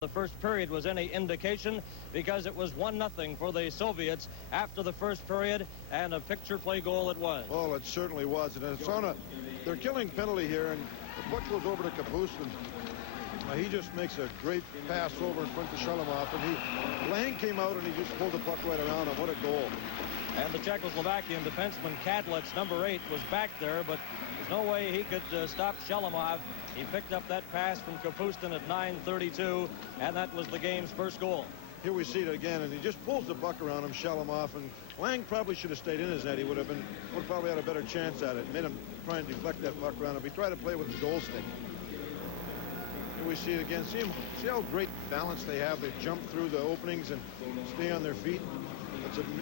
The first period was any indication, because it was 1-0 for the Soviets after the first period, and a picture play goal it was. Well, it certainly was, and it's on they're killing penalty here, and the puck goes over to Kapustin. He just makes a great pass over in front of Shalamov, and Lang came out and he just pulled the puck right around him. What a goal. And the Czechoslovakian defenseman Kadlet's number 8 was back there, but there's no way he could stop Shalamov. He picked up that pass from Kapustin at 9:32, and that was the game's first goal. Here we see it again, and he just pulls the puck around him, Shalamov, and Lang probably should have stayed in his net. He would probably had a better chance at it. Made him try and deflect that puck around him. He tried to play with the goal stick. Here we see it again. See how great balance they have. They jump through the openings and stay on their feet.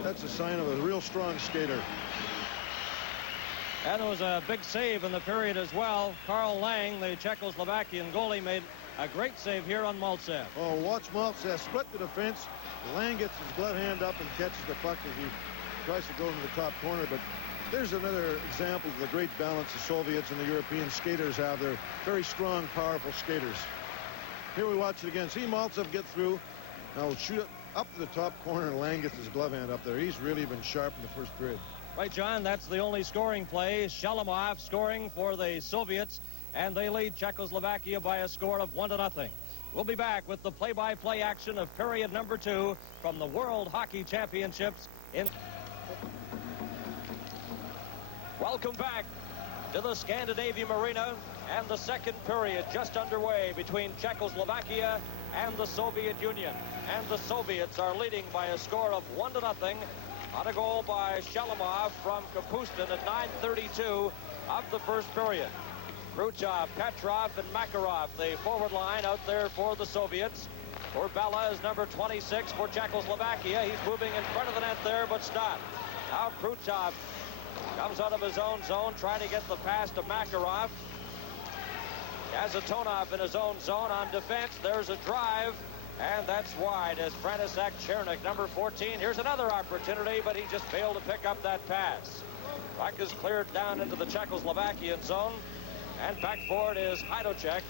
That's a sign of a real strong skater. And there was a big save in the period as well. Karl Lang, the Czechoslovakian goalie, made a great save here on Maltsev. Oh, watch Maltsev split the defense. Lang gets his glove hand up and catches the puck as he tries to go into the top corner. But there's another example of the great balance the Soviets and the European skaters have. They're very strong, powerful skaters. Here we watch it again. See Maltsev get through. Now shoot up to the top corner, and Lang gets his glove hand up there. He's really been sharp in the first period. Right, John, that's the only scoring play. Shalamov scoring for the Soviets, and they lead Czechoslovakia by a score of 1-0. We'll be back with the play-by-play action of period number 2 from the World Hockey Championships in... Welcome back to the Scandinavium Arena, and the second period just underway between Czechoslovakia and the Soviet Union. And the Soviets are leading by a score of 1-0 on a goal by Shalamov from Kapustin at 9:32 of the first period. Khrushchev, Petrov, and Makarov, the forward line out there for the Soviets. Urbella is number 26 for Czechoslovakia. He's moving in front of the net there, but stopped. Now Khrushchev comes out of his own zone, trying to get the pass to Makarov. Kazatonov in his own zone on defense. There's a drive, and that's wide as František Černík, number 14. Here's another opportunity, but he just failed to pick up that pass. Puck is cleared down into the Czechoslovakian zone, and back for it is Hajdúček,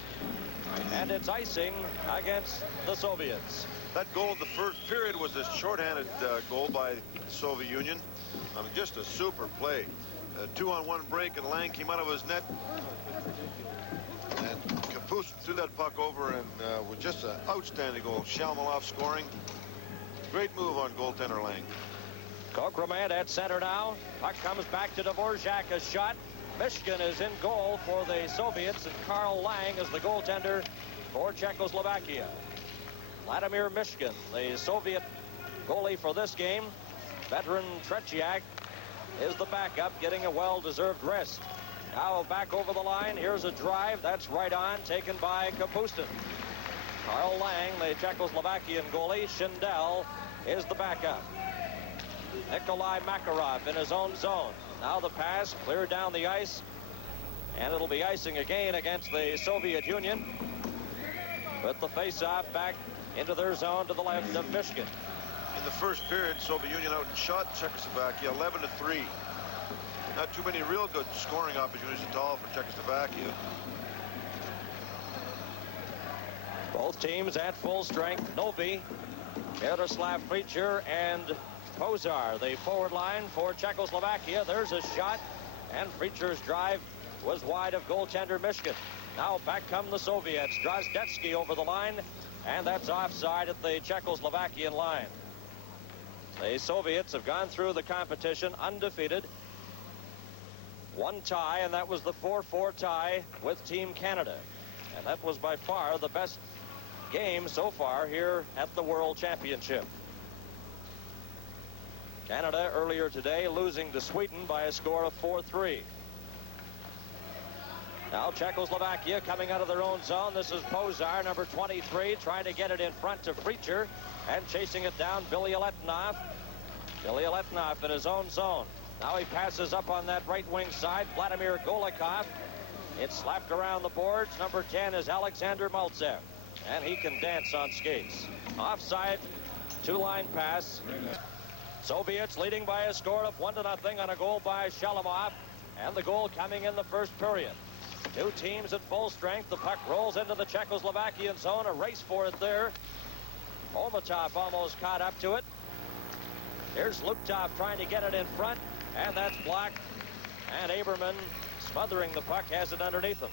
and it's icing against the Soviets. That goal in the first period was a shorthanded goal by the Soviet Union. I mean, just a super play. A 2-on-1 break, and Lang came out of his net. And Kapustin threw that puck over, and was just an outstanding goal. Shalamov scoring. Great move on goaltender Lang. Kokromat at center now. Puck comes back to Dvorak, a shot. Mishkin is in goal for the Soviets, and Karl Lang is the goaltender for Czechoslovakia. Vladimir Mishkin, the Soviet goalie for this game. Veteran Tretiak is the backup, getting a well-deserved rest. Now back over the line. Here's a drive. That's right on, taken by Kapustin. Karl Lang, the Czechoslovakian goalie. Schindel is the backup. Nikolai Makarov in his own zone. Now the pass cleared down the ice, and it'll be icing again against the Soviet Union. With the face-off back into their zone to the left of Mishkin. In the first period, Soviet Union outshot Czechoslovakia 11-3. Not too many real good scoring opportunities at all for Czechoslovakia. Both teams at full strength. Novi, Jaroslav Fričer, and Pozar, the forward line for Czechoslovakia. There's a shot, and Fričer's drive was wide of goaltender Mishkin. Now back come the Soviets. Drozdetsky over the line, and that's offside at the Czechoslovakian line. The Soviets have gone through the competition undefeated. One tie, and that was the 4-4 tie with Team Canada. And that was by far the best game so far here at the World Championship. Canada earlier today losing to Sweden by a score of 4-3. Now Czechoslovakia coming out of their own zone. This is Pozar, number 23, trying to get it in front to Fričer, and chasing it down, Billy Aletnov. Billy Aletnov in his own zone. Now he passes up on that right wing side. Vladimir Golikov. It's slapped around the boards. Number 10 is Alexander Maltsev, and he can dance on skates. Offside, two-line pass. Soviets leading by a score of 1-0 on a goal by Shalamov, and the goal coming in the first period. Two teams at full strength. The puck rolls into the Czechoslovakian zone. A race for it there. Olmatov almost caught up to it. Here's Luktov trying to get it in front, and that's blocked. And Aberman, smothering the puck, has it underneath him.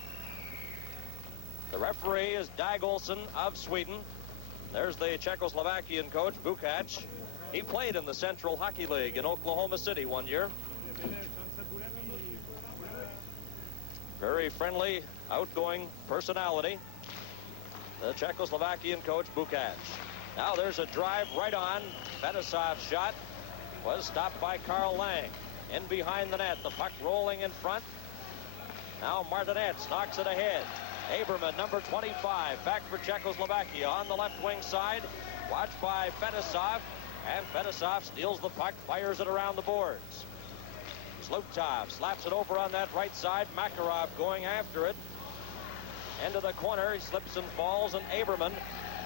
The referee is Dag Olsen of Sweden. There's the Czechoslovakian coach, Bukac. He played in the Central Hockey League in Oklahoma City one year. Very friendly, outgoing personality. The Czechoslovakian coach, Bukac. Now there's a drive right on. Fetisov's shot was stopped by Carl Lang. In behind the net, the puck rolling in front. Now Martinez knocks it ahead. Aberman, number 25, back for Czechoslovakia on the left wing side. Watched by Fetisov. And Fetisov steals the puck, fires it around the boards. Luktov slaps it over on that right side. Makarov going after it. Into the corner, he slips and falls, and Aberman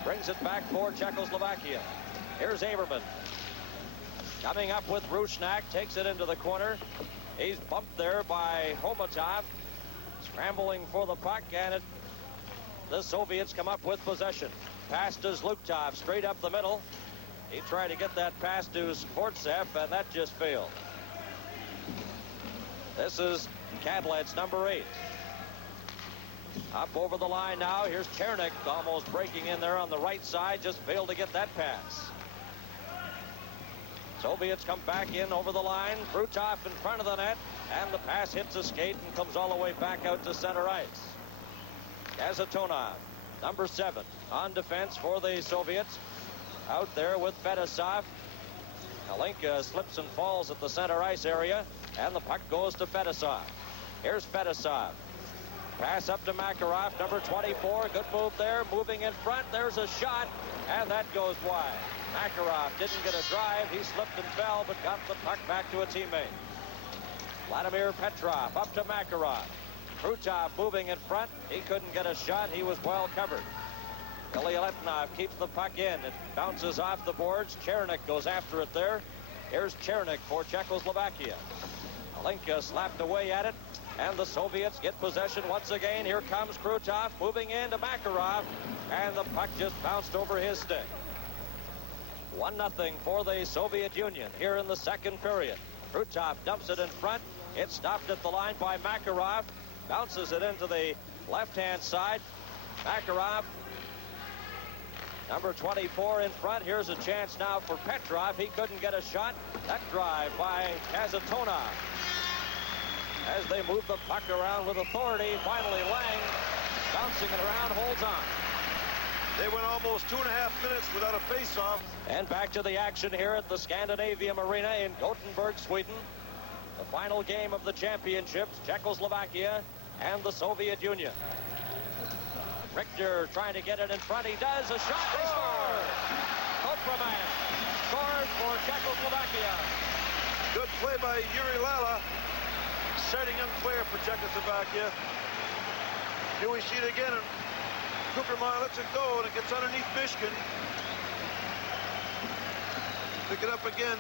brings it back for Czechoslovakia. Here's Aberman. Coming up with Rusnak, takes it into the corner. He's bumped there by Olmatov. Scrambling for the puck, and the Soviets come up with possession. Pass to Luktov, straight up the middle. He tried to get that pass to Skvortsev, and that just failed. This is Kadlet's number 8. Up over the line now. Here's Chernik almost breaking in there on the right side. Just failed to get that pass. Soviets come back in over the line. Krutov in front of the net. And the pass hits a skate and comes all the way back out to center ice. Kazatonov, number 7, on defense for the Soviets. Out there with Fetisov. Kalinka slips and falls at the center ice area. And the puck goes to Fetisov. Here's Fetisov. Pass up to Makarov, number 24. Good move there. Moving in front. There's a shot. And that goes wide. Makarov didn't get a drive. He slipped and fell, but got the puck back to a teammate. Vladimir Petrov up to Makarov. Krutov moving in front. He couldn't get a shot. He was well covered. Ilyaletnov keeps the puck in. It bounces off the boards. Chernik goes after it there. Here's Chernik for Czechoslovakia. Kalinka slapped away at it, and the Soviets get possession once again. Here comes Krutov moving into Makarov, and the puck just bounced over his stick. 1-0 for the Soviet Union here in the second period. Krutov dumps it in front. It's stopped at the line by Makarov. Bounces it into the left-hand side. Makarov, number 24 in front. Here's a chance now for Petrov. He couldn't get a shot. That drive by Kazatonov. As they move the puck around with authority, finally Lang, bouncing it around, holds on. They went almost 2.5 minutes without a face-off. And back to the action here at the Scandinavium Arena in Gothenburg, Sweden. The final game of the championships, Czechoslovakia and the Soviet Union. Richter trying to get it in front. He does. A shot. They score. Kopraman scores for Czechoslovakia. Good play by Yuri Lala. Exciting young player for Czechoslovakia. Here we see it again. And Kopraman lets it go, and it gets underneath Mishkin. Pick it up again.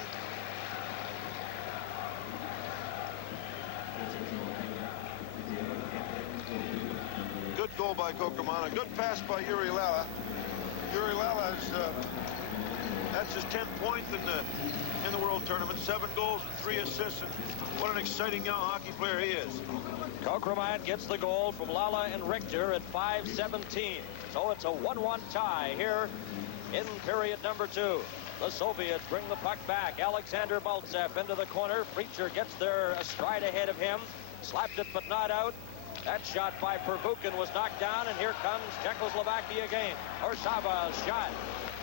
Good goal by Kokraman. A good pass by Yuri Lala. Yuri Lala is that's his 10th point in the World Tournament. 7 goals and 3 assists. And what an exciting young hockey player he is. Kokraman gets the goal from Lala and Richter at 5:17. So it's a 1-1 tie here in period number 2. The Soviets bring the puck back. Alexander Baltsev into the corner. Preacher gets there a stride ahead of him. Slapped it but not out. That shot by Pervukin was knocked down, and here comes Czechoslovakia again. Orsava's shot,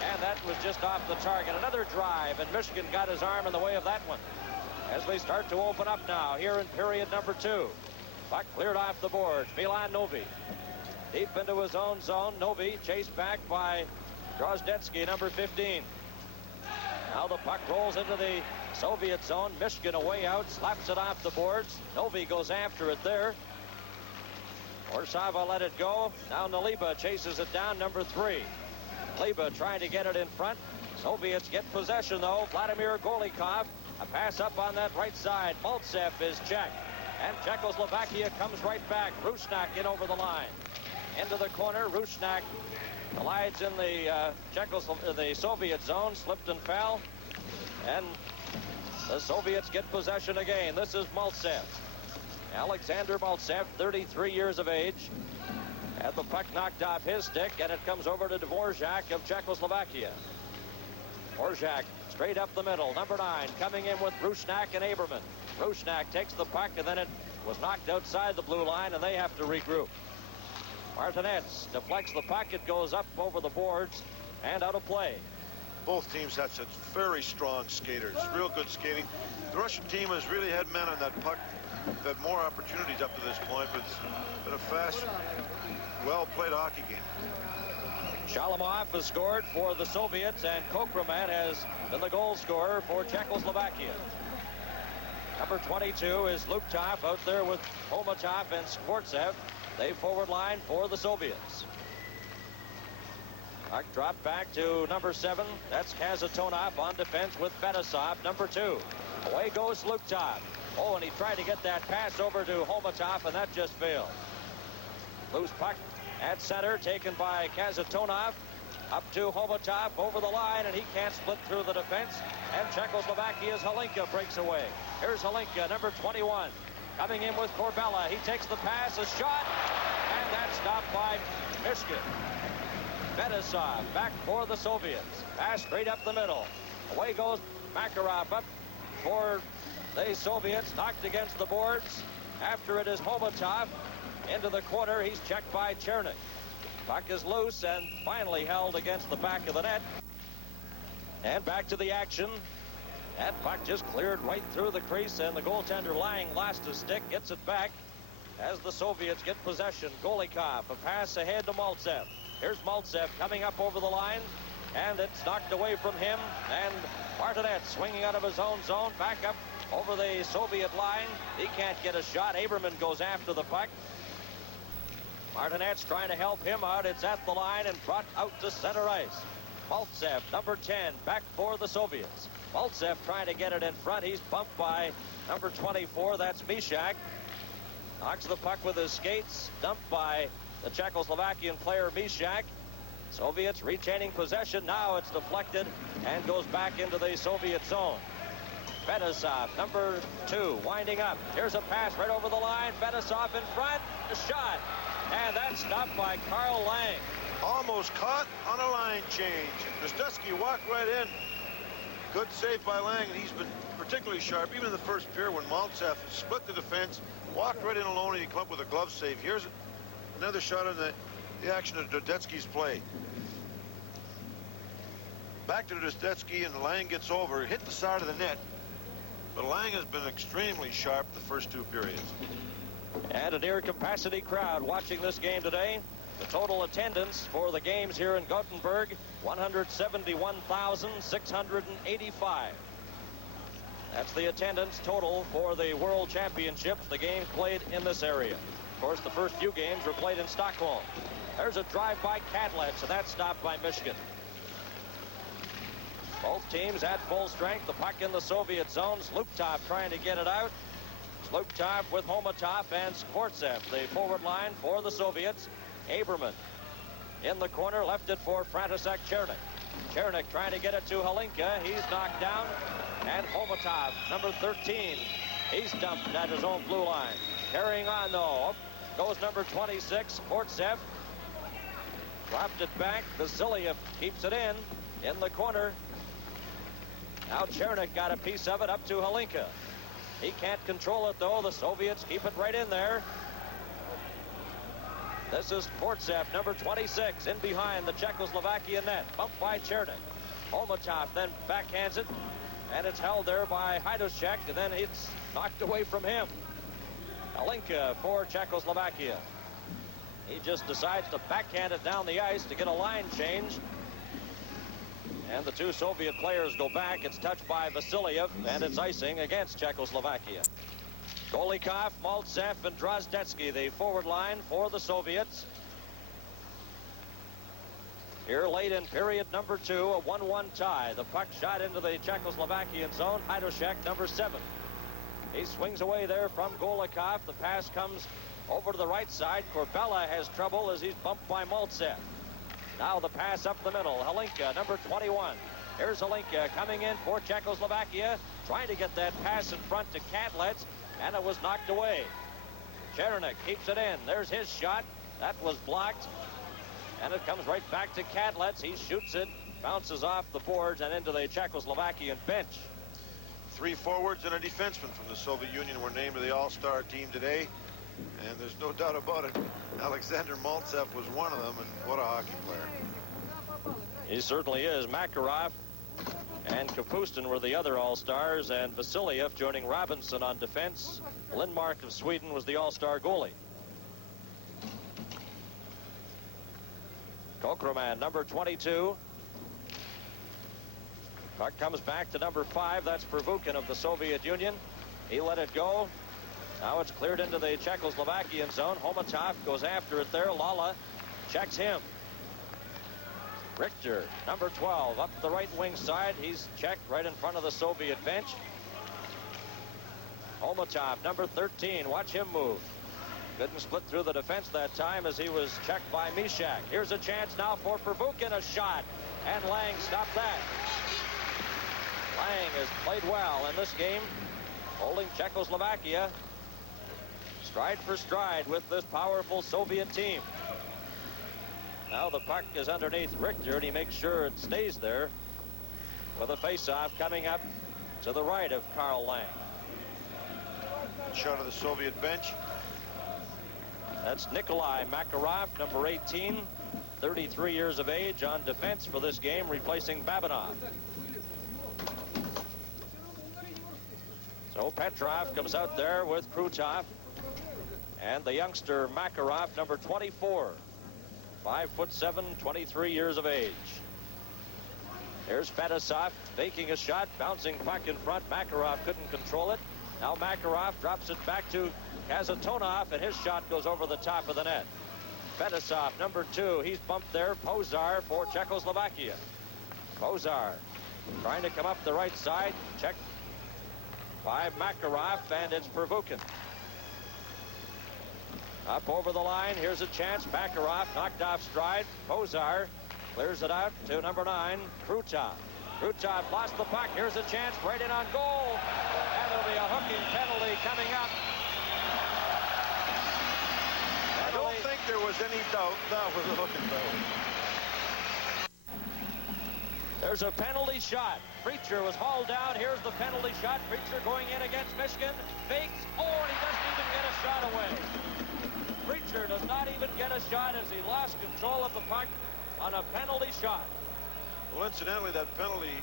and that was just off the target. Another drive, and Michigan got his arm in the way of that one. As they start to open up now here in period number 2. Puck cleared off the boards. Milan Novi deep into his own zone. Novi chased back by Drozdetsky, number 15. Now the puck rolls into the Soviet zone. Michigan away out, slaps it off the boards. Novi goes after it there. Orsava let it go. Now Naliba chases it down, number 3. Naliba trying to get it in front. Soviets get possession, though. Vladimir Golikov. A pass up on that right side. Baltsev is checked. And Czechoslovakia comes right back. Rusnak in over the line. Into the corner. Rusnak collides in the Soviet zone. Slipped and fell. And the Soviets get possession again. This is Maltsev. Alexander Maltsev, 33 years of age. Had the puck knocked off his stick, and it comes over to Dvorak of Czechoslovakia. Dvorak straight up the middle. Number 9 coming in with Rusnak and Aberman. Rusnak takes the puck, and then it was knocked outside the blue line, and they have to regroup. Martinez deflects the puck. It goes up over the boards and out of play. Both teams have such very strong skaters. Real good skating. The Russian team has really had men on that puck. They've had more opportunities up to this point, but it's been a fast, well-played hockey game. Shalamov has scored for the Soviets, and Kokromat has been the goal scorer for Czechoslovakia. Number 22 is Luktov out there with Homatov and Skvortsev. They forward line for the Soviets. Puck dropped back to number 7. That's Kazatonov on defense with Fetisov, number 2. Away goes Luktov. Oh, and he tried to get that pass over to Homatov, and that just failed. Loose puck at center, taken by Kazatonov. Up to Homatov, over the line, and he can't split through the defense. And Czechoslovakia's Halinka breaks away. Here's Halinka, number 21. Coming in with Korbella. He takes the pass, a shot, and that's stopped by Mishkin. Fetisov back for the Soviets. Pass straight up the middle. Away goes Makarov up for the Soviets. Knocked against the boards. After it is Homatov. Into the corner. He's checked by Chernik. Puck is loose and finally held against the back of the net. And back to the action. That puck just cleared right through the crease, and the goaltender Lang lost his stick, gets it back as the Soviets get possession. Golikov, a pass ahead to Maltsev. Here's Maltsev coming up over the line, and it's knocked away from him. And Martinet swinging out of his own zone, back up over the Soviet line. He can't get a shot. Aberman goes after the puck. Martinet's trying to help him out. It's at the line and brought out to center ice. Maltsev, number 10, back for the Soviets. Maltsev trying to get it in front. He's bumped by number 24. That's Mishak. Knocks the puck with his skates. Dumped by the Czechoslovakian player Mishak. Soviets retaining possession. Now it's deflected and goes back into the Soviet zone. Fetisov, number 2, winding up. Here's a pass right over the line. Fetisov in front. A shot. And that's stopped by Carl Lang. Almost caught on a line change. Krastevsky walked right in. Good save by Lang, and he's been particularly sharp, even in the first period when Maltsev split the defense, walked right in alone, and he came up with a glove save. Here's another shot on the action of Dudetsky's play. Back to Dudetsky, and Lang gets over, hit the side of the net. But Lang has been extremely sharp the first 2 periods. And a near capacity crowd watching this game today. The total attendance for the games here in Gothenburg, 171,685. That's the attendance total for the World Championships, the games played in this area. Of course, the first few games were played in Stockholm. There's a drive by Kadlec, and that's stopped by Mishkin. Both teams at full strength. The puck in the Soviet zone. Luktov trying to get it out. Luktov with Homatov and Skvortsev, the forward line for the Soviets. Aberman in the corner, left it for František Chernik. Chernik trying to get it to Halinka. He's knocked down. And Homatov, number 13, he's dumped at his own blue line. Carrying on, though, goes number 26, Skvortsev. Dropped it back. Vasiliev keeps it in the corner. Now Chernik got a piece of it up to Halinka. He can't control it, though. The Soviets keep it right in there. This is Skvortsev, number 26, in behind the Czechoslovakian net. Bumped by Chernik. Homatov then backhands it, and it's held there by Hajdusek, and then it's knocked away from him. Halinka for Czechoslovakia. He just decides to backhand it down the ice to get a line change. And the 2 Soviet players go back. It's touched by Vasiliev, and it's icing against Czechoslovakia. Golikov, Maltsev, and Drozdetsky, the forward line for the Soviets. Here late in period number 2, a 1-1 tie. The puck shot into the Czechoslovakian zone. Hajdusek, number 7. He swings away there from Golikov. The pass comes over to the right side. Corbella has trouble as he's bumped by Maltsev. Now the pass up the middle. Halinka, number 21. Here's Halinka coming in for Czechoslovakia, trying to get that pass in front to Kadlec, and it was knocked away. Chernik keeps it in. There's his shot. That was blocked, and it comes right back to Kadlec. He shoots it, bounces off the boards and into the Czechoslovakian bench. 3 forwards and a defenseman from the Soviet Union were named to the All-Star team today, and there's no doubt about it. Alexander Maltsev was one of them, and what a hockey player. He certainly is. Makarov and Kapustin were the other All-Stars, and Vasiliev joining Robinson on defense. Lindmark of Sweden was the All-Star goalie. Kokroman, number 22. Puck comes back to number 5. That's Pervukin of the Soviet Union. He let it go. Now it's cleared into the Czechoslovakian zone. Homatov goes after it there. Lala checks him. Richter, number 12, up the right wing side. He's checked right in front of the Soviet bench. Homatov, number 13. Watch him move. Couldn't split through the defense that time as he was checked by Mishak. Here's a chance now for Pervukin. A shot. And Lang stopped that. Lang has played well in this game, holding Czechoslovakia stride for stride with this powerful Soviet team. Now the puck is underneath Richter, and he makes sure it stays there with a face-off coming up to the right of Carl Lang. Shot of the Soviet bench. That's Nikolai Makarov, number 18, 33 years of age, on defense for this game, replacing Babanov. So Petrov comes out there with Krutov and the youngster Makarov, number 24, 5'7", 23 years of age. Here's Fetisov faking a shot, bouncing puck in front. Makarov couldn't control it. Now Makarov drops it back to Kazatonov, and his shot goes over the top of the net. Fetisov, number 2, he's bumped there. Pozar for Czechoslovakia. Pozar trying to come up the right side. Check by Makarov, and it's Pervukin. Up over the line. Here's a chance. Makarov knocked off stride. Pozar clears it out to number 9, Krutov. Krutov lost the puck. Here's a chance right in on goal. And there'll be a hooking penalty coming up. I don't think there was any doubt that was a hooking penalty. There's a penalty shot. Preacher was hauled down. Here's the penalty shot. Preacher going in against Michigan. Fakes. Oh, and he doesn't even get a shot away. Preacher does not even get a shot as he lost control of the puck on a penalty shot. Well, incidentally, that penalty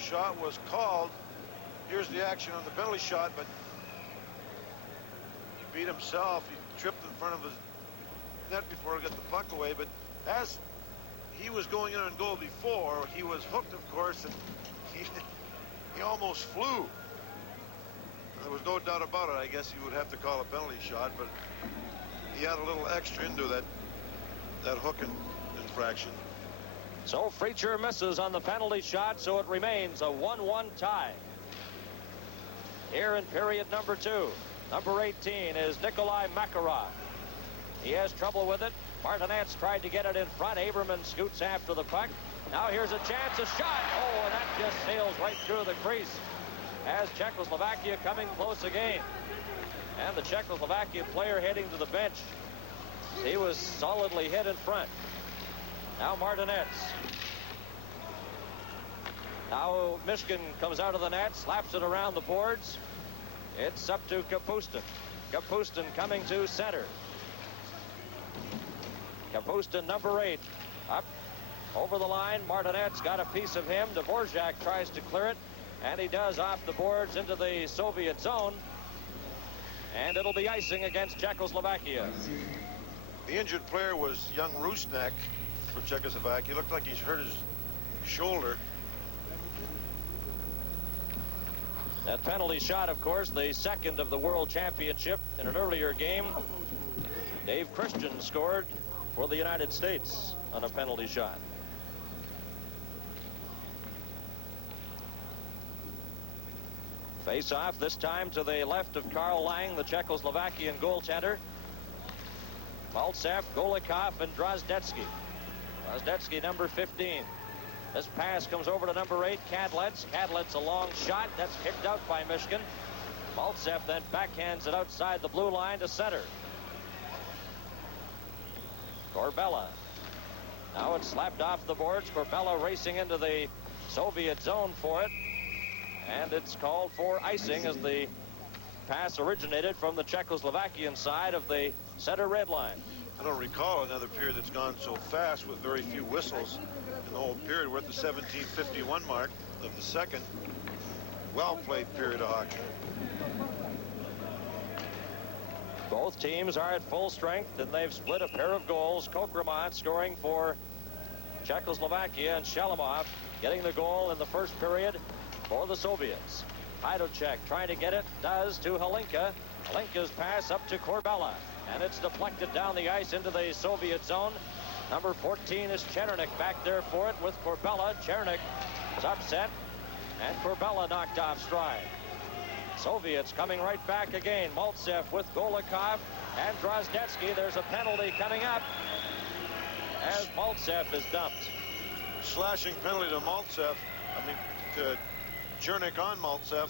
shot was called. Here's the action on the penalty shot, but he beat himself. He tripped in front of his net before he got the puck away, but as he was going in on goal before, he was hooked, of course, and he almost flew. There was no doubt about it. I guess you would have to call a penalty shot, but he had a little extra into that hooking infraction. So Preacher misses on the penalty shot, so it remains a 1-1 tie. Here in period number 2, number 18 is Nikolai Makarov. He has trouble with it. Martinez tried to get it in front. Aberman scoots after the puck. Now here's a chance, a shot. Oh, and that just sails right through the crease as Czechoslovakia coming close again. And the Czechoslovakia player heading to the bench. He was solidly hit in front. Now Martinez. Now Michigan comes out of the net, slaps it around the boards. It's up to Kapustin. Kapustin coming to center. Kapustin, number 8, up over the line. Martinez got a piece of him. Dvorak tries to clear it, and he does off the boards into the Soviet zone. And it'll be icing against Czechoslovakia. The injured player was young Rusnak for Czechoslovakia. Looked like he's hurt his shoulder. That penalty shot, of course, the second of the World Championship. In an earlier game, Dave Christian scored for the United States on a penalty shot. Face off this time to the left of Karl Lang, the Czechoslovakian goaltender. Maltsev, Golikov, and Drozdetsky. Drozdetsky, number 15. This pass comes over to number 8, Kadlets. Kadlets, a long shot. That's kicked out by Michigan. Maltsev then backhands it outside the blue line to center. Corbella. Now it's slapped off the boards. Corbella racing into the Soviet zone for it. And it's called for icing as the pass originated from the Czechoslovakian side of the center red line. I don't recall another period that's gone so fast with very few whistles in the whole period. We're at the 17:51 mark of the second. Well-played period of hockey. Both teams are at full strength, and they've split a pair of goals. Kokromant scoring for Czechoslovakia, and Shalamov getting the goal in the first period for the Soviets. Hajduk trying to get it, does to Halinka. Halinka's pass up to Corbella, and it's deflected down the ice into the Soviet zone. Number 14 is Chernik back there for it with Corbella. Chernik is upset, and Corbella knocked off stride. Soviets coming right back again. Maltsev with Golikov and Drozdetsky. There's a penalty coming up as Maltsev is dumped. Slashing penalty to Maltsev. To Chernik on Maltsev.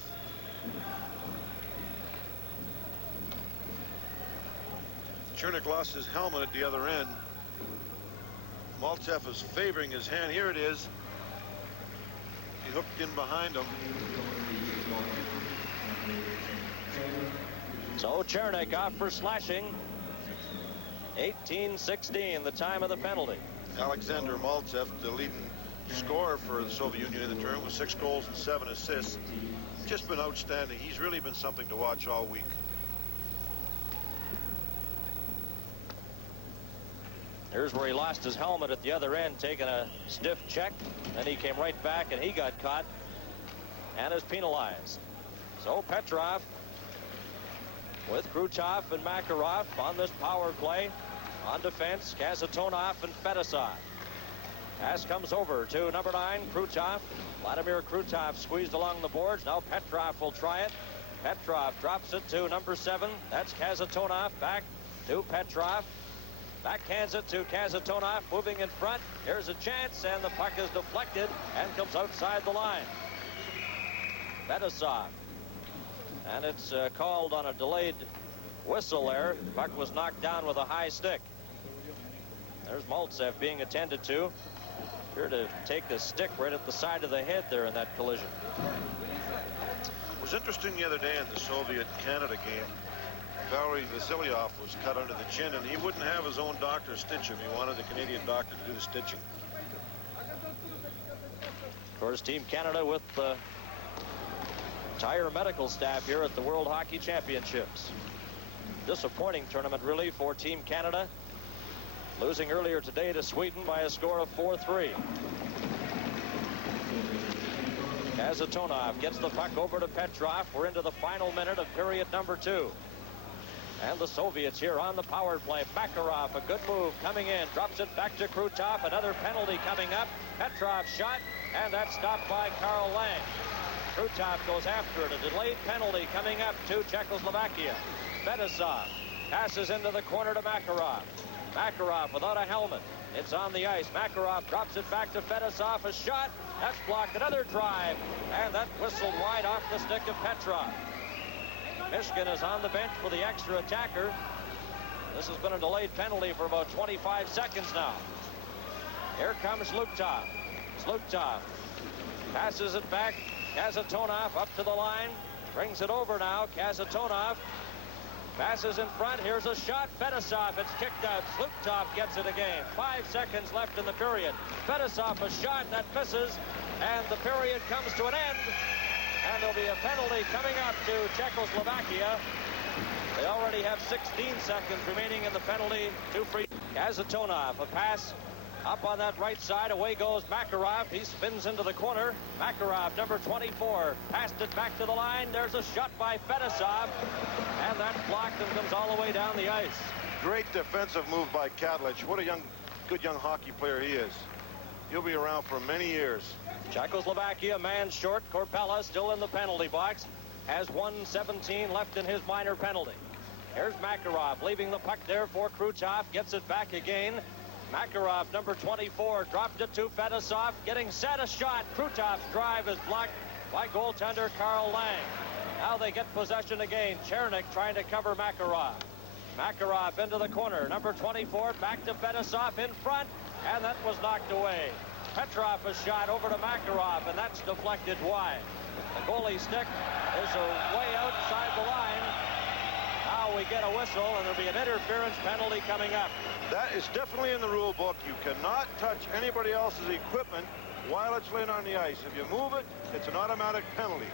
Chernik lost his helmet at the other end. Maltsev is favoring his hand. Here it is. He hooked in behind him. So Chernik off for slashing. 18-16, the time of the penalty. Alexander Maltsev, the leading scorer for the Soviet Union in the tournament, with 6 goals and 7 assists. Just been outstanding. He's really been something to watch all week. Here's where he lost his helmet at the other end, taking a stiff check. Then he came right back, and he got caught and is penalized. So Petrov with Krutov and Makarov on this power play. On defense, Kazatonov and Fedosov. Pass comes over to number 9, Krutov. Vladimir Krutov squeezed along the boards. Now Petrov will try it. Petrov drops it to number 7. That's Kazatonov. Back to Petrov. Backhands it to Kazatonov, moving in front. Here's a chance, and the puck is deflected and comes outside the line. Fedosov. And it's called on a delayed whistle there. The puck was knocked down with a high stick. There's Maltsev being attended to. Here to take the stick right at the side of the head there in that collision. It was interesting the other day in the Soviet-Canada game. Valery Vasilyov was cut under the chin, and he wouldn't have his own doctor stitch him. He wanted the Canadian doctor to do the stitching. Of course, Team Canada with the entire medical staff here at the World Hockey Championships. Disappointing tournament, really, for Team Canada. Losing earlier today to Sweden by a score of 4-3. Kazatonov gets the puck over to Petrov. We're into the final minute of period number 2. And the Soviets here on the power play. Makarov, a good move coming in. Drops it back to Krutov. Another penalty coming up. Petrov shot, and that's stopped by Karl Lang. Krutov goes after it. A delayed penalty coming up to Czechoslovakia. Fedosov passes into the corner to Makarov. Makarov without a helmet. It's on the ice. Makarov drops it back to Fedosov. A shot. That's blocked. Another drive. And that whistled wide off the stick of Petrov. Michigan is on the bench for the extra attacker. This has been a delayed penalty for about 25 seconds now. Here comes Luktov. Luktov passes it back. Kazatonov up to the line. Brings it over now. Kazatonov passes in front. Here's a shot. Fedosov. It's kicked out. Luktov gets it again. 5 seconds left in the period. Fedosov a shot that misses. And the period comes to an end. And there'll be a penalty coming up to Czechoslovakia. They already have 16 seconds remaining in the penalty. 2 free. Kazatonov, a pass up on that right side. Away goes Makarov. He spins into the corner. Makarov, number 24, passed it back to the line. There's a shot by Fedosov. And that's blocked and comes all the way down the ice. Great defensive move by Kadlec. What a good young hockey player he is. He'll be around for many years. Czechoslovakia, man short. Corbella still in the penalty box. has 1:17 left in his minor penalty. Here's Makarov leaving the puck there for Krutov. Gets it back again. Makarov, number 24, dropped it to Fedosov. Getting set a shot. Krutov's drive is blocked by goaltender Carl Lang. Now they get possession again. Chernik trying to cover Makarov. Makarov into the corner. Number 24 back to Fedosov in front. And that was knocked away. Petrov a shot over to Makarov, and that's deflected wide. The goalie stick is way outside the line. Now we get a whistle, and there'll be an interference penalty coming up. That is definitely in the rule book. You cannot touch anybody else's equipment while it's laying on the ice. If you move it, it's an automatic penalty.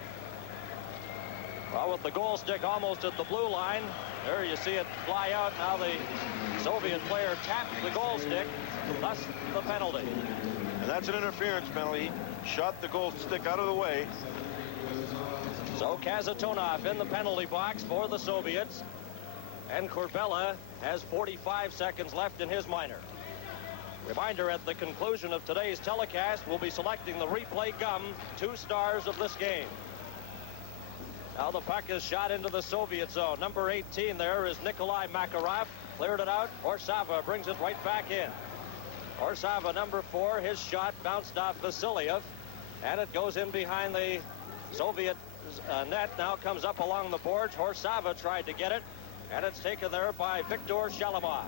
Well, with the goal stick almost at the blue line, there you see it fly out. Now the Soviet player taps the goal stick, thus the penalty. And that's an interference penalty. Shot the goal stick out of the way. So Kazatonov in the penalty box for the Soviets. And Corbella has 45 seconds left in his minor. Reminder, at the conclusion of today's telecast, we'll be selecting the replay gum 2 stars of this game. Now the puck is shot into the Soviet zone. Number 18 there is Nikolai Makarov. Cleared it out. Orsava brings it right back in. Orsava, number 4, his shot bounced off Vasiliev, and it goes in behind the Soviet net. Now comes up along the boards. Orsava tried to get it, and it's taken there by Viktor Shalamov.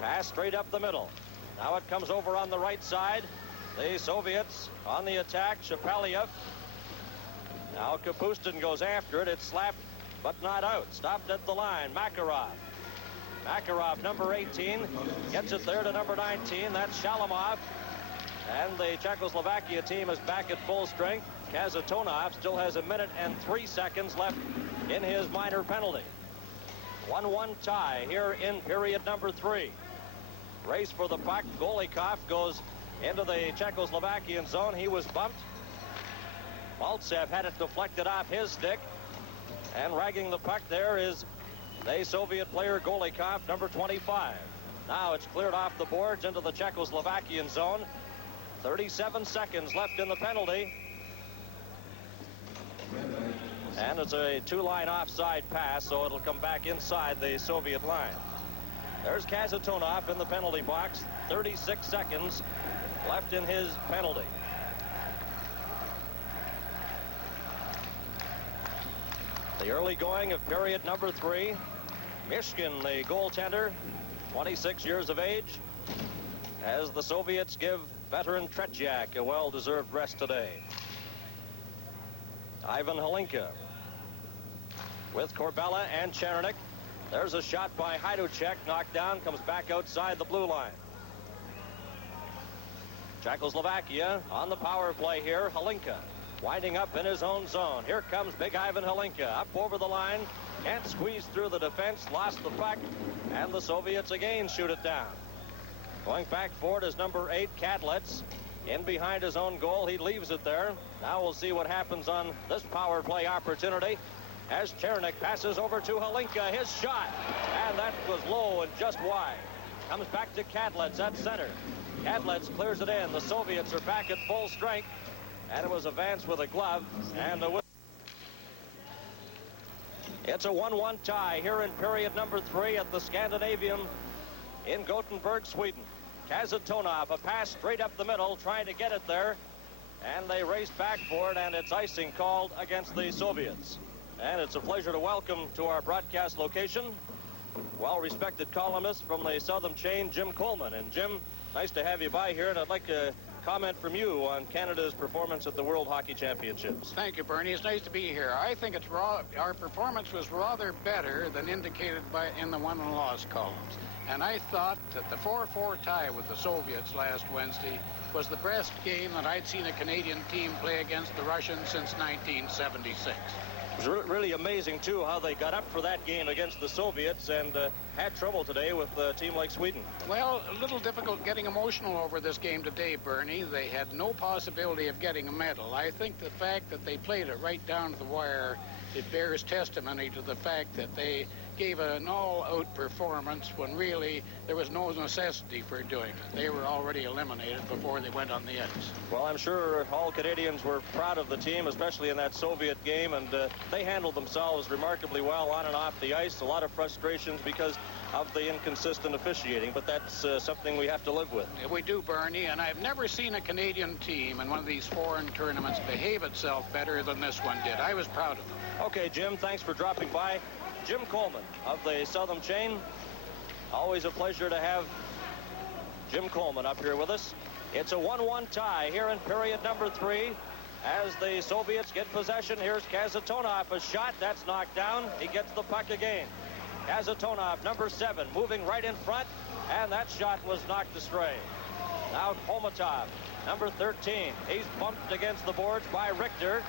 Pass straight up the middle. Now it comes over on the right side. The Soviets on the attack. Shapaliev. Now Kapustin goes after it. It's slapped, but not out. Stopped at the line. Makarov. Makarov, number 18, gets it there to number 19. That's Shalamov. And the Czechoslovakia team is back at full strength. Kazatonov still has 1 minute and 3 seconds left in his minor penalty. 1-1 tie here in period number 3. Race for the puck. Golikov goes into the Czechoslovakian zone. He was bumped. Maltsev had it deflected off his stick. And ragging the puck there is the Soviet player Golikov, number 25. Now it's cleared off the boards into the Czechoslovakian zone. 37 seconds left in the penalty. And it's a 2-line offside pass, so it'll come back inside the Soviet line. There's Kazatonov in the penalty box. 36 seconds left in his penalty. The early going of period number 3. Mishkin, the goaltender, 26 years of age, as the Soviets give veteran Tretiak a well-deserved rest today. Ivan Halinka with Corbella and Chernik. There's a shot by Hajduček, knocked down, comes back outside the blue line. Czechoslovakia on the power play here. Halinka winding up in his own zone. Here comes big Ivan Halinka up over the line. Can't squeeze through the defense, lost the puck, and the Soviets again shoot it down. Going back for it is number 8, Kadlitz. In behind his own goal, he leaves it there. Now we'll see what happens on this power play opportunity as Chernik passes over to Halinka. His shot, and that was low and just wide. Comes back to Kadlitz at center. Kadlitz clears it in. The Soviets are back at full strength, and it was advanced with a glove and a whistle. It's a 1-1 tie here in period number 3 at the Scandinavium in Gothenburg, Sweden. Kazatonov, a pass straight up the middle, trying to get it there, and they race back for it, and it's icing called against the Soviets. And it's a pleasure to welcome to our broadcast location well-respected columnist from the Southern chain, Jim Coleman. And Jim, nice to have you by here, and I'd like to comment from you on Canada's performance at the World Hockey Championships. Thank you, Bernie. It's nice to be here. I think our performance was rather better than indicated in the won and loss columns. And I thought that the 4-4 tie with the Soviets last Wednesday was the best game that I'd seen a Canadian team play against the Russians since 1976. It was really amazing, too, how they got up for that game against the Soviets and had trouble today with a team like Sweden. Well, a little difficult getting emotional over this game today, Bernie. They had no possibility of getting a medal. I think the fact that they played it right down to the wire, it bears testimony to the fact that they gave an all-out performance when really there was no necessity for doing it. They were already eliminated before they went on the ice. Well, I'm sure all Canadians were proud of the team, especially in that Soviet game, and they handled themselves remarkably well on and off the ice. A lot of frustrations because of the inconsistent officiating, but that's something we have to live with. We do, Bernie, and I've never seen a Canadian team in one of these foreign tournaments behave itself better than this one did. I was proud of them. Okay, Jim, thanks for dropping by. Jim Coleman of the Southern Chain. Always a pleasure to have Jim Coleman up here with us. It's a 1-1 tie here in period number 3. As the Soviets get possession, here's Kazatonov, a shot that's knocked down. He gets the puck again. Kazatonov, number 7, moving right in front, and that shot was knocked astray. Now Komatov, number 13. He's bumped against the boards by Richter.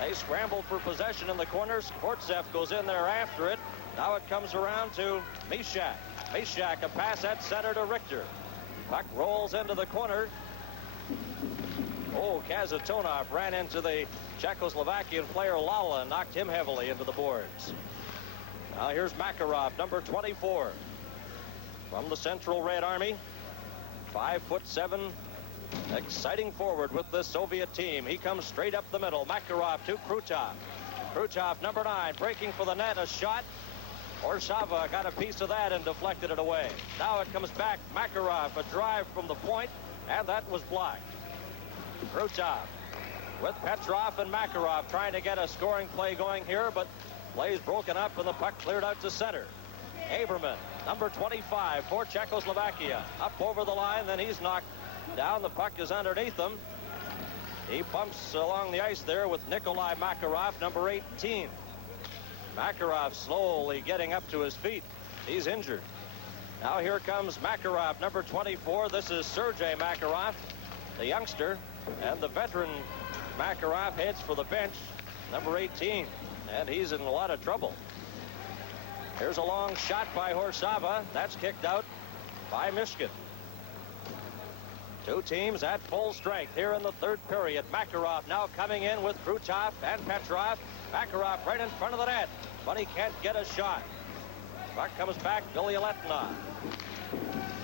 They scramble for possession in the corners. Kortsev goes in there after it. Now it comes around to Mishak. Mishak, a pass at center to Richter. Puck rolls into the corner. Oh, Kazatonov ran into the Czechoslovakian player Lala and knocked him heavily into the boards. Now here's Makarov, number 24. From the Central Red Army. 5'7". Exciting forward with the Soviet team. He comes straight up the middle. Makarov to Krutov. Krutov, number 9, breaking for the net. A shot. Orsava got a piece of that and deflected it away. Now it comes back. Makarov, a drive from the point, and that was blocked. Krutov with Petrov and Makarov trying to get a scoring play going here, but play's broken up and the puck cleared out to center. Aberman, number 25 for Czechoslovakia. Up over the line, then he's knocked down. The puck is underneath him. He bumps along the ice there with Nikolai Makarov, number 18. Makarov slowly getting up to his feet. He's injured. Now here comes Makarov, number 24. This is Sergei Makarov, the youngster, and the veteran Makarov heads for the bench, number 18, and he's in a lot of trouble. Here's a long shot by Horsava. That's kicked out by Mishkin. Two teams at full strength here in the third period. Makarov now coming in with Krutov and Petrov. Makarov right in front of the net, but he can't get a shot. Puck comes back, Bilyaletna.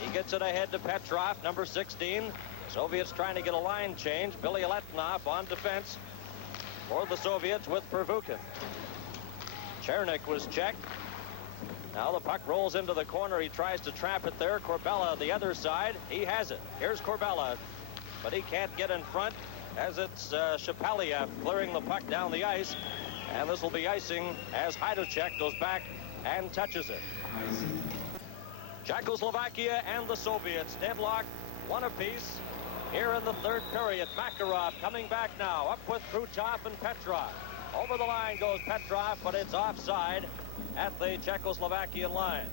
He gets it ahead to Petrov, number 16. Soviets trying to get a line change. Bilyaletna on defense for the Soviets with Pervukin. Chernik was checked. Now the puck rolls into the corner. He tries to trap it there. Corbella the other side. He has it. Here's Corbella, but he can't get in front as it's Shapaliev clearing the puck down the ice. And this will be icing as Hajduk goes back and touches it. Czechoslovakia and the Soviets deadlocked, one apiece here in the third period. Makarov coming back now, up with Krutov and Petrov. Over the line goes Petrov, but it's offside at the Czechoslovakian line.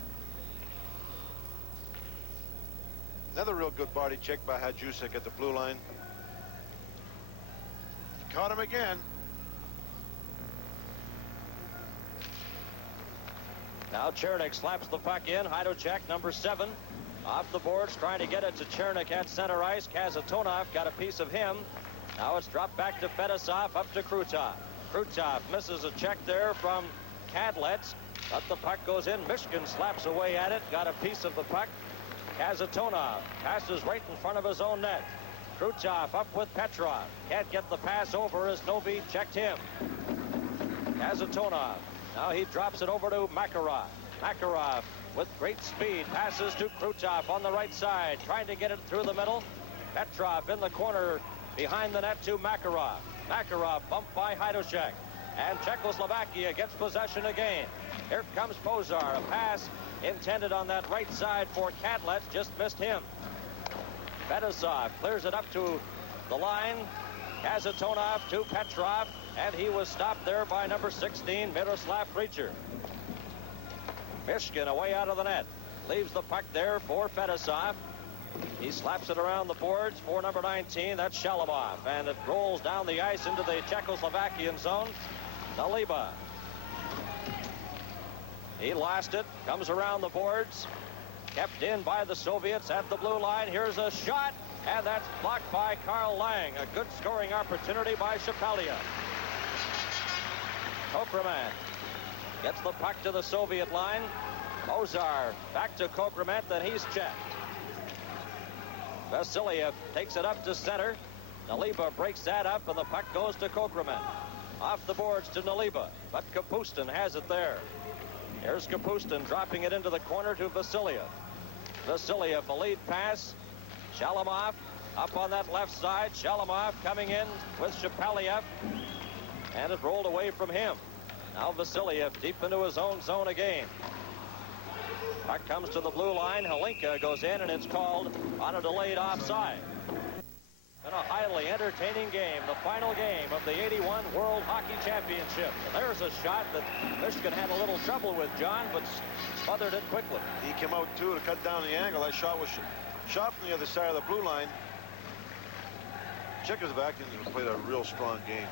Another real good body check by Hajduk at the blue line. Caught him again. Now Chernik slaps the puck in. Hajduk, number 7, off the boards, trying to get it to Chernik at center ice. Kazatonov got a piece of him. Now it's dropped back to Fedosov, up to Krutov. Krutov misses a check there from Kadlets, but the puck goes in. Mishkin slaps away at it, got a piece of the puck. Kazatonov passes right in front of his own net. Krutov up with Petrov. Can't get the pass over as Novi checked him. Kazatonov. Now he drops it over to Makarov. Makarov with great speed passes to Krutov on the right side, trying to get it through the middle. Petrov in the corner behind the net to Makarov. Makarov bumped by Hajduk, and Czechoslovakia gets possession again. Here comes Pozar, a pass intended on that right side for Kadlets, just missed him. Fedosov clears it up to the line. Kazatonov to Petrov, and he was stopped there by number 16, Miroslav Richer. Mishkin away out of the net, leaves the puck there for Fedosov. He slaps it around the boards for number 19, that's Shalamov, and it rolls down the ice into the Czechoslovakian zone. Naliba. He lost it, comes around the boards, kept in by the Soviets at the blue line. Here's a shot, and that's blocked by Karl Lang. A good scoring opportunity by Shapaliev. Kokraman Gets the puck to the Soviet line. Ozar back to Kokremet, then he's checked. Vasiliev takes it up to center. Naliba breaks that up, and the puck goes to Kokremet. Off the boards to Naliba, but Kapustin has it there. Here's Kapustin dropping it into the corner to Vasiliev. Vasiliev, a lead pass. Shalamov up on that left side. Shalamov coming in with Shapaliev, and it rolled away from him. Now Vasiliev deep into his own zone again. Puck comes to the blue line. Hlinka goes in, and it's called on a delayed offside. In a highly entertaining game, the final game of the 81 World Hockey Championship. And there's a shot that Michigan had a little trouble with, John, but smothered it quickly. He came out, too, to cut down the angle. That shot was shot from the other side of the blue line. Czechoslovakians have played a real strong game.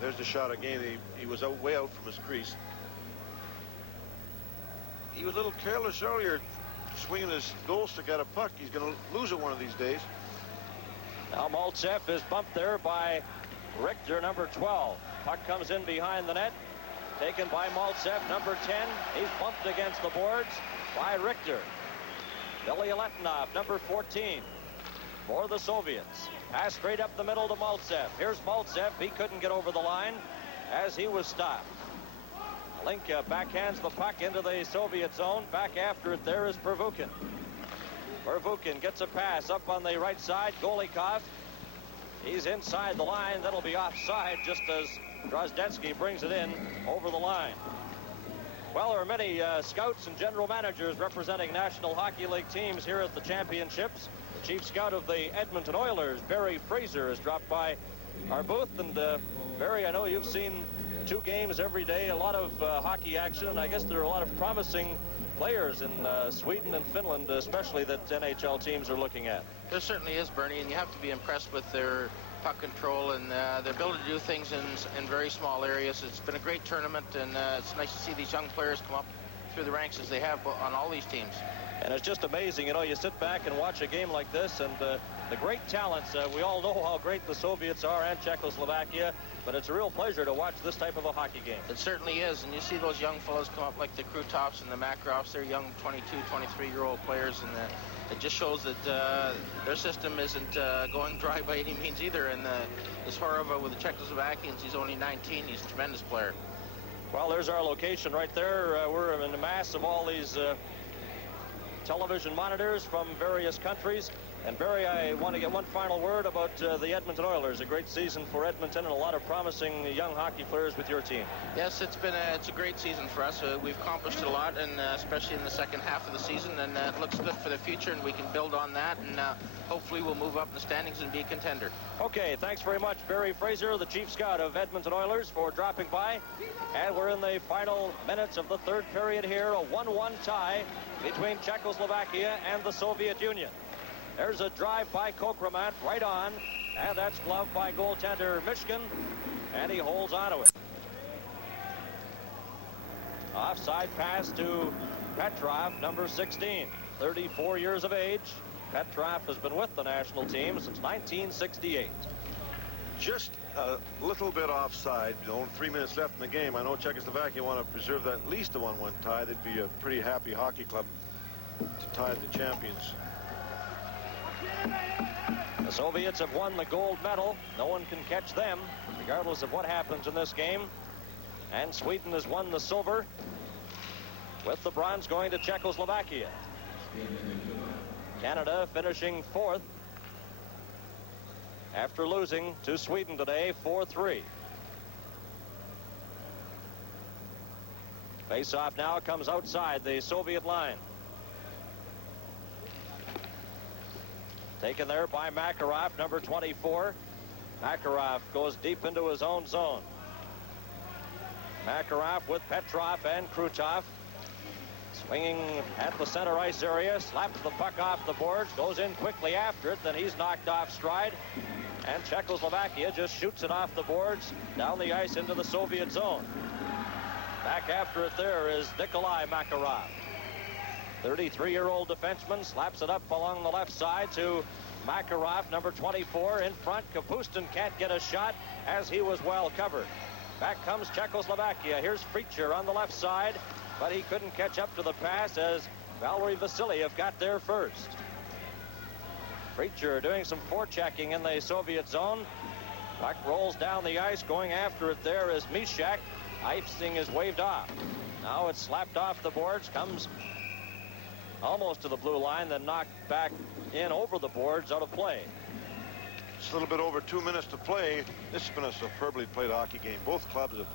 There's the shot again. He was way out from his crease. He was a little careless earlier, swinging his goal stick at a puck. He's going to lose it one of these days. Now Maltsev is bumped there by Richter, number 12. Puck comes in behind the net. Taken by Maltsev, number 10. He's bumped against the boards by Richter. Billy Letinov, number 14, for the Soviets. Pass straight up the middle to Maltsev. Here's Maltsev. He couldn't get over the line as he was stopped. Linka backhands the puck into the Soviet zone. Back after it there is Pervukin. Pervukin gets a pass up on the right side. Golikov. He's inside the line. That'll be offside just as Drozdetsky brings it in over the line. Well, there are many scouts and general managers representing National Hockey League teams here at the championships. The chief scout of the Edmonton Oilers, Barry Fraser, has dropped by our booth. And Barry, I know you've seen 2 games every day, a lot of hockey action, and I guess there are a lot of promising players in Sweden and Finland, especially, that NHL teams are looking at. There certainly is, Bernie, and you have to be impressed with their puck control and their ability to do things in very small areas. It's been a great tournament, and it's nice to see these young players come up through the ranks as they have on all these teams. And it's just amazing, you know, you sit back and watch a game like this, and the great talents, we all know how great the Soviets are and Czechoslovakia, but it's a real pleasure to watch this type of a hockey game. It certainly is, and you see those young fellows come up like the Krutovs and the Makarovs. They're young 22, 23-year-old players, and it just shows that their system isn't going dry by any means either. And as far as with the Czechoslovakians, he's only 19. He's a tremendous player. Well, there's our location right there. We're in a mass of all these television monitors from various countries. And Barry, I want to get one final word about the Edmonton Oilers. A great season for Edmonton and a lot of promising young hockey players with your team. Yes, it's a great season for us. We've accomplished a lot, and especially in the second half of the season, and it looks good for the future, and we can build on that, and hopefully we'll move up in the standings and be a contender. Okay, thanks very much, Barry Fraser, the chief scout of Edmonton Oilers, for dropping by. And we're in the final minutes of the third period here, a 1-1 tie between Czechoslovakia and the Soviet Union. There's a drive by Kokremat right on, and that's gloved by goaltender Mishkin, and he holds onto it. Offside pass to Petrov, number 16, 34 years of age. Petrov has been with the national team since 1968. Just a little bit offside. Only 3 minutes left in the game. I know Czechoslovakia want to preserve that at least a 1-1 tie. They'd be a pretty happy hockey club to tie the champions. The Soviets have won the gold medal. No one can catch them, regardless of what happens in this game. And Sweden has won the silver, with the bronze going to Czechoslovakia. Canada finishing 4th after losing to Sweden today 4-3. Face-off now comes outside the Soviet line. Taken there by Makarov, number 24. Makarov goes deep into his own zone. Makarov with Petrov and Krutov. Swinging at the center ice area, slaps the puck off the boards, goes in quickly after it, then he's knocked off stride. And Czechoslovakia just shoots it off the boards, down the ice into the Soviet zone. Back after it there is Nikolai Makarov. 33-year-old defenseman slaps it up along the left side to Makarov, number 24, in front. Kapustin can't get a shot as he was well covered. Back comes Czechoslovakia. Here's Preacher on the left side, but he couldn't catch up to the pass as Valery Vasiliev got there first. Preacher doing some forechecking in the Soviet zone. Puck rolls down the ice. Going after it there is Mishak. Icing is waved off. Now it's slapped off the boards. Comes almost to the blue line, then knocked back in over the boards, out of play. It's a little bit over 2 minutes to play. This has been a superbly played hockey game. Both clubs have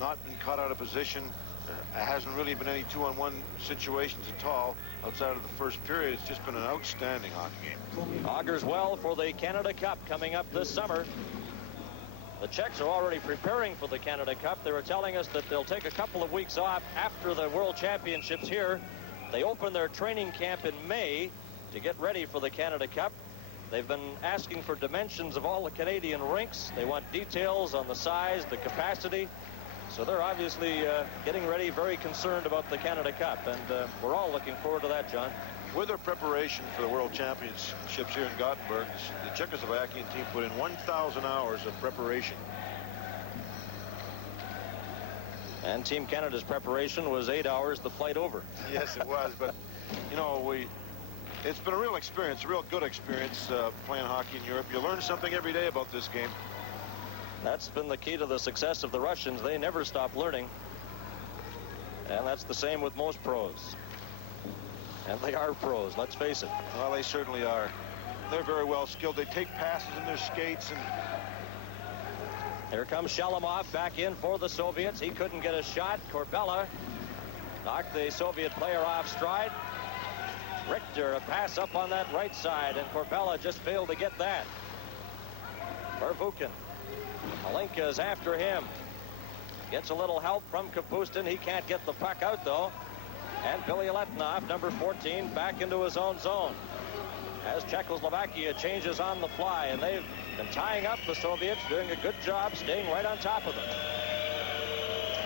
not been caught out of position. It hasn't really been any 2-on-1 situations at all outside of the first period. It's just been an outstanding hockey game. Augurs well for the Canada Cup coming up this summer. The Czechs are already preparing for the Canada Cup. They were telling us that they'll take a couple of weeks off after the World Championships here. They open their training camp in May to get ready for the Canada Cup. They've been asking for dimensions of all the Canadian rinks. They want details on the size, the capacity. So they're obviously getting ready, very concerned about the Canada Cup. And we're all looking forward to that, John. With their preparation for the World Championships here in Gothenburg, the Czechoslovakian team put in 1,000 hours of preparation. And Team Canada's preparation was 8 hours the flight over. Yes, it was. But, you know, it's been a real experience, a real good experience playing hockey in Europe. You learn something every day about this game. That's been the key to the success of the Russians. They never stop learning. And that's the same with most pros. And they are pros, let's face it. Well, they certainly are. They're very well skilled. They take passes in their skates. And here comes Shalamov back in for the Soviets. He couldn't get a shot. Corbella knocked the Soviet player off stride. Richter, a pass up on that right side, and Corbella just failed to get that. Vervukin. Malenka is after him. Gets a little help from Kapustin. He can't get the puck out, though. And Billy Letnov, number 14, back into his own zone. As Czechoslovakia changes on the fly, and they've been tying up the Soviets, doing a good job staying right on top of them.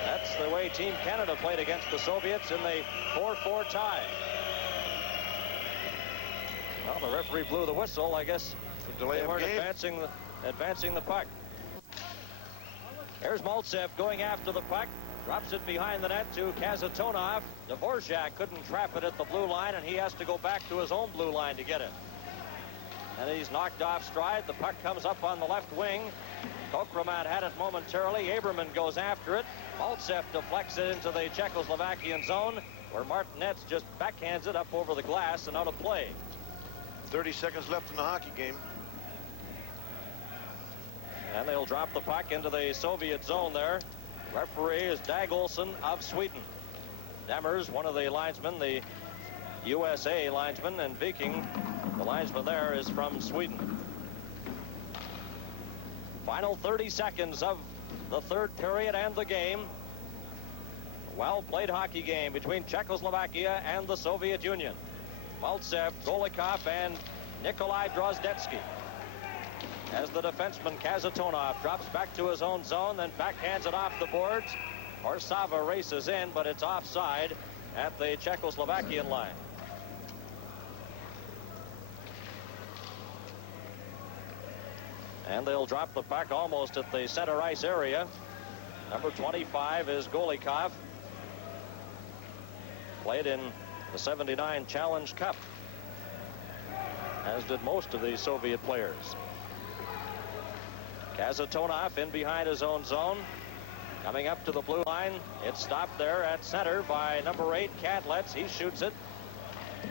That's the way Team Canada played against the Soviets in the 4-4 tie. Well, the referee blew the whistle. I guess delay they weren't game. advancing the puck. Here's Maltsev going after the puck. Drops it behind the net to Kazatonov. Dvorak couldn't trap it at the blue line, and he has to go back to his own blue line to get it. And he's knocked off stride. The puck comes up on the left wing. Kokromat had it momentarily. Aberman goes after it. Maltsev deflects it into the Czechoslovakian zone, where Martinez just backhands it up over the glass and out of play. 30 seconds left in the hockey game. And they'll drop the puck into the Soviet zone there. Referee is Dag Olsen of Sweden. Demers, one of the linesmen, the USA linesman, and Viking, the linesman there, is from Sweden. Final 30 seconds of the third period and the game. Well-played hockey game between Czechoslovakia and the Soviet Union. Maltsev, Golikov, and Nikolai Drozdetsky. As the defenseman Kazatonov drops back to his own zone, then backhands it off the boards. Orsava races in, but it's offside at the Czechoslovakian line. And they'll drop the puck almost at the center ice area. Number 25 is Golikov. Played in the 79 Challenge Cup, as did most of the Soviet players. Kazatonov in behind his own zone. Coming up to the blue line. It's stopped there at center by number 8, Kadlets. He shoots it.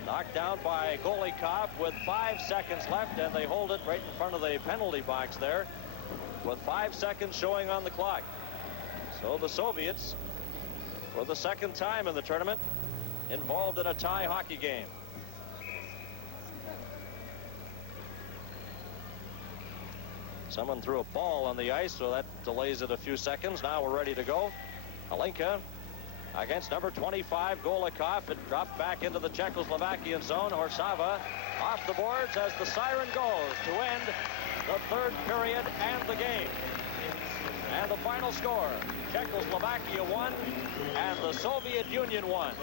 Knocked down by Golikov with 5 seconds left, and they hold it right in front of the penalty box there with 5 seconds showing on the clock. So the Soviets, for the second time in the tournament, involved in a tie hockey game. Someone threw a ball on the ice, so that delays it a few seconds. Now we're ready to go. Alenka against number 25, Golikov. It dropped back into the Czechoslovakian zone. Orsava off the boards as the siren goes to end the third period and the game. And the final score, Czechoslovakia won and the Soviet Union won.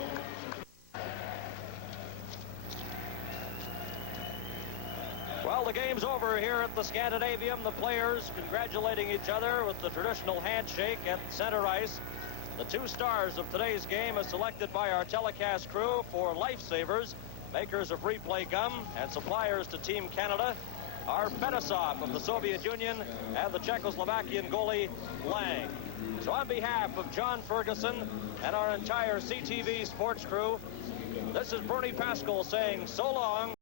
Well, Well, the game's over here at the Scandinavium. The players congratulating each other with the traditional handshake at center ice. The two stars of today's game are selected by our telecast crew for lifesavers, makers of replay gum and suppliers to Team Canada, are Fetisov of the Soviet Union and the Czechoslovakian goalie Lang. So on behalf of John Ferguson and our entire CTV sports crew, this is Bernie Pascal saying so long.